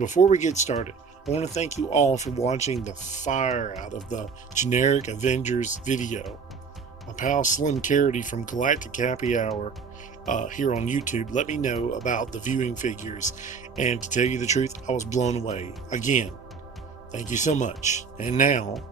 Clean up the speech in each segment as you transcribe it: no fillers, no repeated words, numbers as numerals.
Before we get started, I want to thank you all for watching the fire out of the generic Avengers video. My pal Slim Carity from Galactic Happy Hour here on YouTube let me know about the viewing figures, and to tell you the truth, I was blown away. Again, thank you so much. And now,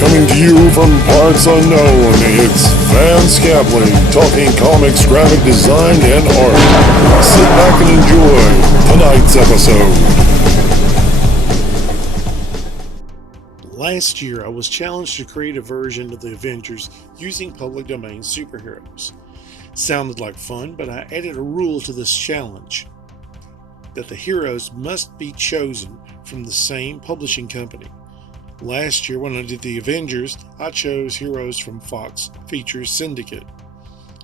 coming to you from parts unknown, it's Vance Capley talking comics, graphic design, and art. Sit back and enjoy tonight's episode. last year I was challenged to create a version of the Avengers using public domain superheroes. Sounded like fun, but I added a rule to this challenge: that the heroes must be chosen from the same publishing company. Last year when I did the Avengers, I chose heroes from Fox Features Syndicate.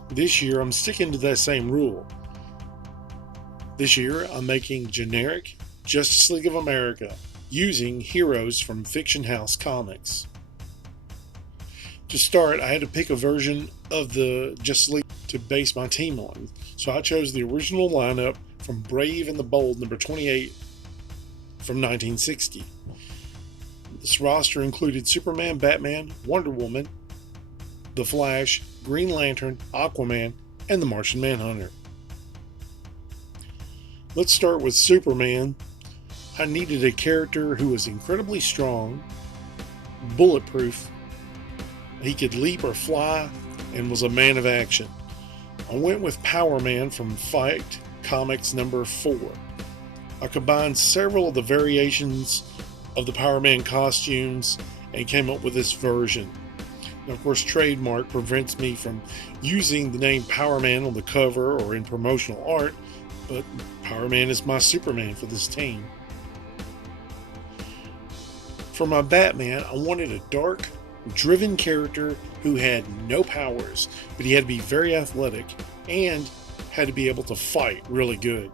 This year I'm sticking to that same rule. This year I'm making generic Justice League of America using heroes from Fiction House Comics. To start, I had to pick a version of the Justice League to base my team on, so I chose the original lineup from Brave and the Bold number 28 from 1960. This roster included Superman, Batman, Wonder Woman, The Flash, Green Lantern, Aquaman, and the Martian Manhunter. Let's start with Superman. I needed a character who was incredibly strong, bulletproof, he could leap or fly, and was a man of action. I went with Power Man from Fight Comics number 4. I combined several of the variations of the Power Man costumes and came up with this version. Now, of course, trademark prevents me from using the name Power Man on the cover or in promotional art, but Power Man is my Superman for this team. For my Batman, I wanted a dark, driven character who had no powers, but he had to be very athletic and had to be able to fight really good.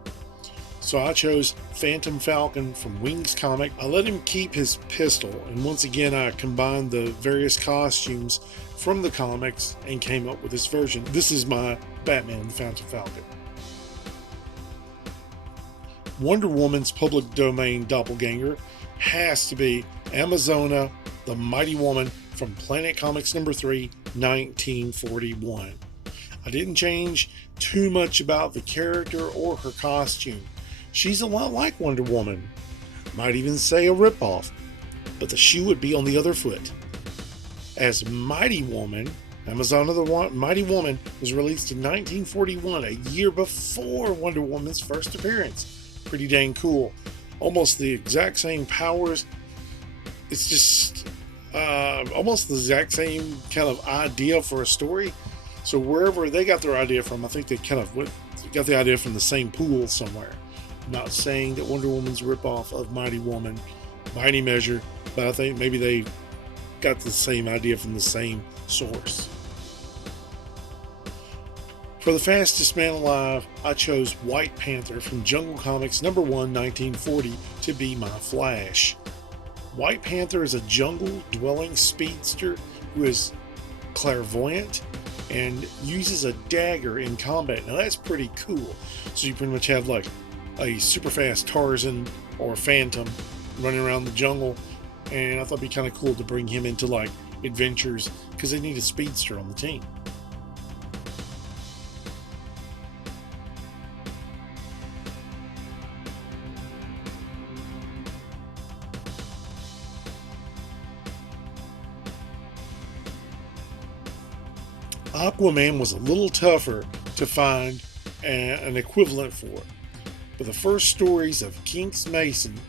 So I chose Phantom Falcon from Wings comic. I let him keep his pistol, and once again I combined the various costumes from the comics and came up with this version. This is my Batman, the Phantom Falcon. Wonder Woman's public domain doppelganger has to be Amazona, the Mighty Woman from Planet Comics number 3, 1941. I didn't change too much about the character or her costume. She's a lot like Wonder Woman. Might even say a ripoff, but the shoe would be on the other foot. As Mighty Woman, Amazona the Mighty Woman was released in 1941, a year before Wonder Woman's first appearance. Pretty dang cool. Almost the exact same powers. It's just almost the exact same kind of idea for a story. So wherever they got their idea from, I think they kind of got the idea from the same pool somewhere. I'm not saying that Wonder Woman's a ripoff of Mighty Woman by any measure, but I think maybe they got the same idea from the same source. For the fastest man alive, I chose White Panther from Jungle Comics number 1, 1940 to be my Flash. White Panther is a jungle-dwelling speedster who is clairvoyant and uses a dagger in combat. Now that's pretty cool. So you pretty much have like a super fast Tarzan or Phantom running around the jungle, and I thought it'd be kind of cool to bring him into like adventures because they need a speedster on the team. Aquaman was a little tougher to find an equivalent for, but the first stories of Kinks Mason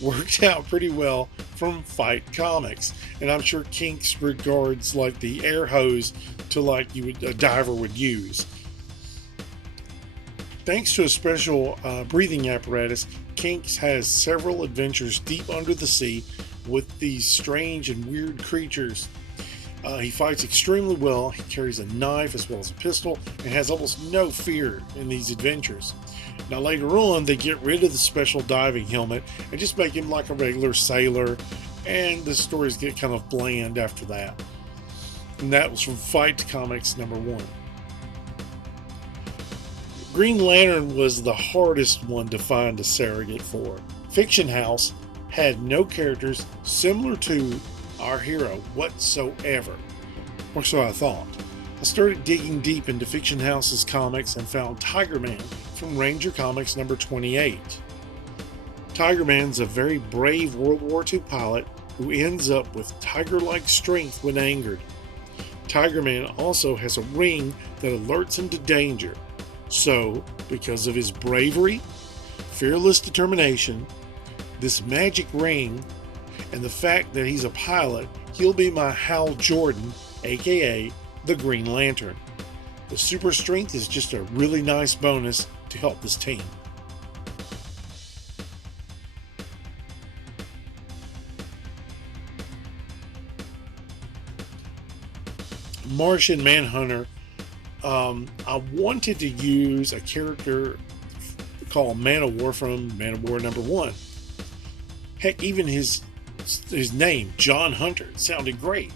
worked out pretty well from Fight Comics, and I'm sure Kinks regards like the air hose to like a diver would use. Thanks to a special breathing apparatus, Kinks has several adventures deep under the sea with these strange and weird creatures. He fights extremely well. He carries a knife as well as a pistol and has almost no fear in these adventures. Now later on, they get rid of the special diving helmet and just make him like a regular sailor, and the stories get kind of bland after that. and that was from Fight Comics #1. Green Lantern was the hardest one to find a surrogate for. Fiction House had no characters similar to our hero whatsoever, or so I thought. I started digging deep into Fiction House's comics and found Tiger Man from Ranger Comics #28. Tiger Man's a very brave World War II pilot who ends up with tiger-like strength when angered. Tiger Man also has a ring that alerts him to danger. So, because of his bravery, fearless determination, this magic ring, and the fact that he's a pilot, he'll be my Hal Jordan, aka the Green Lantern. The super strength is just a really nice bonus to help this team. Martian Manhunter. I wanted to use a character called Man-O-War from Man-O-War #1. Heck, even his name, John Hunter, sounded great,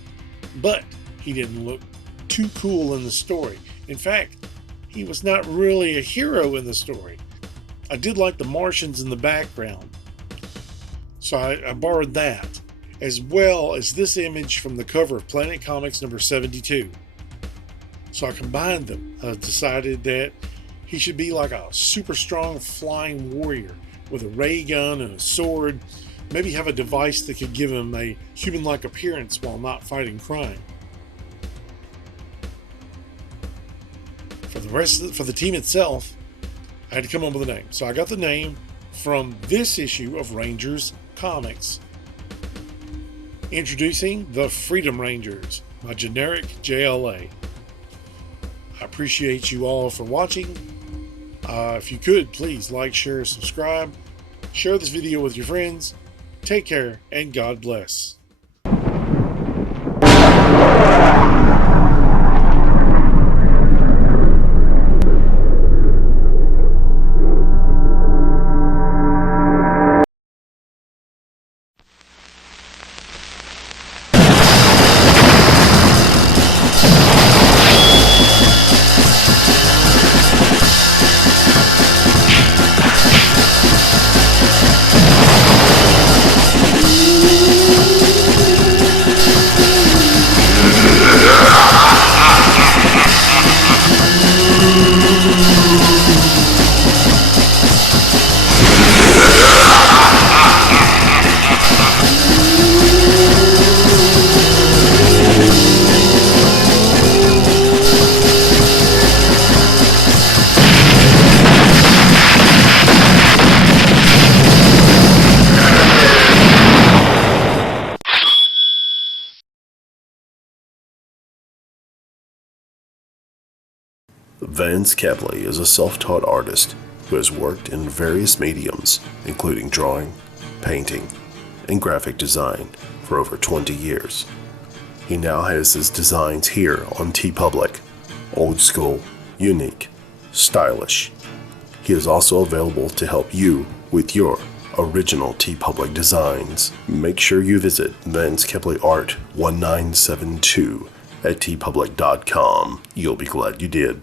but he didn't look too cool in the story. In fact, he was not really a hero in the story. I did like the Martians in the background, so I borrowed that, as well as this image from the cover of Planet Comics #72. So I combined them. I decided that he should be like a super strong flying warrior with a ray gun and a sword. Maybe have a device that could give him a human-like appearance while not fighting crime. For the team itself, I had to come up with a name. So I got the name from this issue of Rangers Comics. Introducing the Freedom Rangers, my generic JLA. I appreciate you all for watching. If you could, please like, share, subscribe. Share this video with your friends. Take care, and God bless. Vance Capley is a self-taught artist who has worked in various mediums, including drawing, painting, and graphic design for over 20 years. He now has his designs here on TeePublic. Old school, unique, stylish. He is also available to help you with your original TeePublic designs. Make sure you visit Vance Capley Art 1972 at teepublic.com. You'll be glad you did.